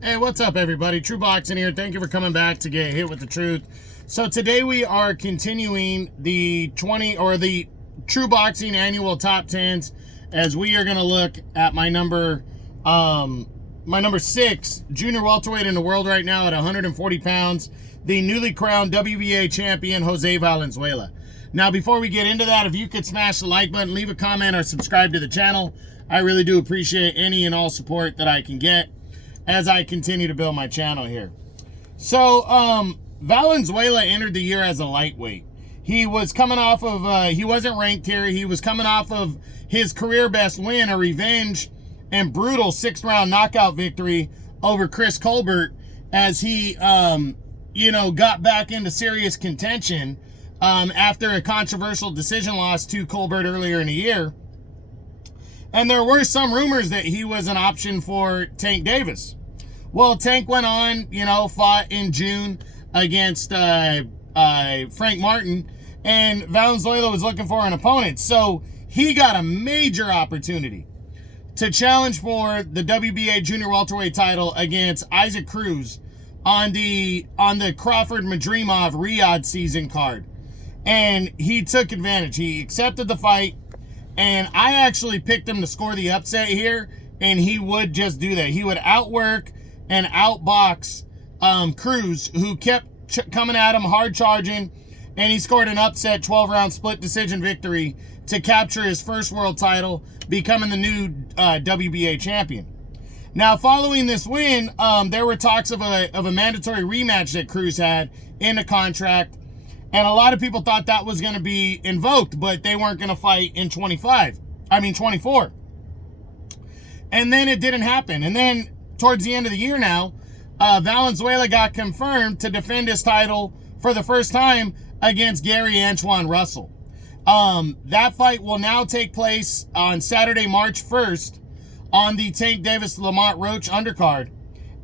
Hey, what's up, everybody? True Boxing here. Thank you for coming back to get hit with the truth. So today we are continuing the True Boxing annual top 10s, as we are going to look at my number 6 junior welterweight in the world right now at 140 pounds, the newly crowned WBA champion, Jose Valenzuela. Now, before we get into that, if you could smash the like button, leave a comment, or subscribe to the channel, I really do appreciate any and all support that I can get as I continue to build my channel here. So, Valenzuela entered the year as a lightweight. He was coming off of, he wasn't ranked here. He was coming off of his career best win, a revenge and brutal 6th-round knockout victory over Chris Colbert, as he, got back into serious contention after a controversial decision loss to Colbert earlier in the year. And there were some rumors that he was an option for Tank Davis. Well, Tank went on, fought in June against Frank Martin, and Valenzuela was looking for an opponent. So he got a major opportunity to challenge for the WBA Junior Welterweight title against Isaac Cruz on the Crawford Madrimov Riyadh season card. And he took advantage. He accepted the fight, and I actually picked him to score the upset here, and he would just do that. He would outwork and outbox Cruz, who kept coming at him, hard charging, and he scored an upset 12-round split decision victory to capture his first world title, becoming the new WBA champion. Now, following this win, there were talks of a mandatory rematch that Cruz had in the contract, and a lot of people thought that was going to be invoked, but they weren't going to fight in 24. And then it didn't happen. And then towards the end of the year now, Valenzuela got confirmed to defend his title for the first time against Gary Antoine Russell. That fight will now take place on Saturday, March 1st on the Tank Davis-Lamont Roach undercard.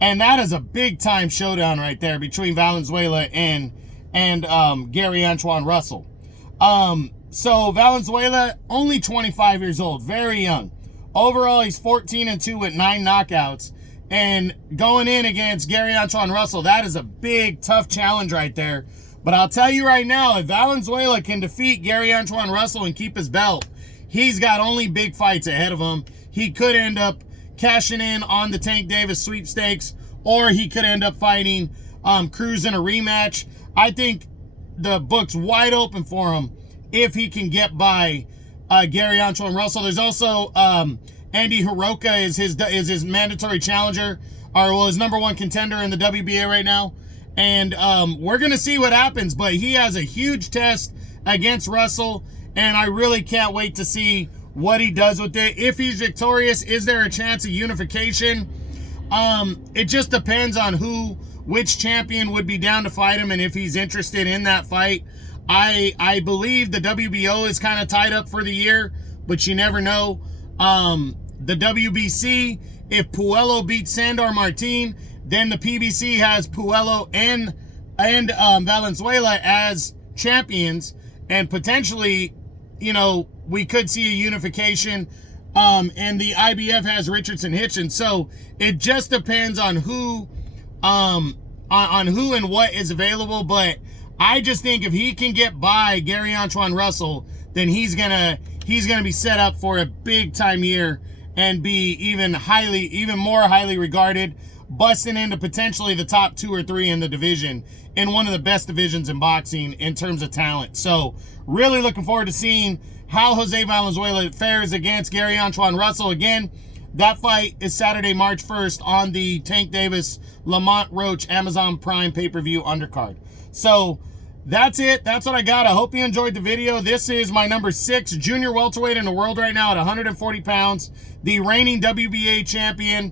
And that is a big-time showdown right there between Valenzuela and Gary Antoine Russell. So Valenzuela, only 25 years old, very young. Overall, he's 14-2 with 9 knockouts. And going in against Gary Antoine Russell, that is a big, tough challenge right there. But I'll tell you right now, if Valenzuela can defeat Gary Antoine Russell and keep his belt, he's got only big fights ahead of him. He could end up cashing in on the Tank Davis sweepstakes, or he could end up fighting Cruz in a rematch. I think the book's wide open for him if he can get by Gary Antoine Russell. There's also Andy Hiroka is his mandatory challenger, or his number 1 contender in the WBA right now. And we're going to see what happens, but he has a huge test against Russell, and I really can't wait to see what he does with it. If he's victorious, is there a chance of unification? It just depends on which champion would be down to fight him and if he's interested in that fight. I believe the WBO is kind of tied up for the year, but you never know. The WBC, if Puello beats Sandor Martin, then the PBC has Puello and Valenzuela as champions, and potentially, we could see a unification. And the IBF has Richardson Hitchens. So it just depends on who and what is available. But I just think if he can get by Gary Antoine Russell, then he's gonna be set up for a big time year and be even more highly regarded, busting into potentially the top 2 or 3 in the division, in one of the best divisions in boxing in terms of talent. So really looking forward to seeing how Jose Valenzuela fares against Gary Antoine Russell. Again, that fight is Saturday, March 1st on the Tank Davis-Lamont Roach Amazon Prime pay-per-view undercard. So that's it. That's what I got. I hope you enjoyed the video. This is my number 6 junior welterweight in the world right now at 140 pounds, the reigning WBA champion,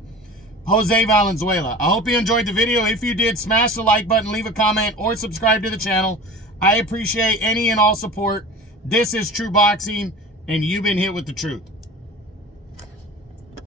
Jose Valenzuela. I hope you enjoyed the video. If you did, smash the like button, leave a comment, or subscribe to the channel. I appreciate any and all support. This is True Boxing, and you've been hit with the truth.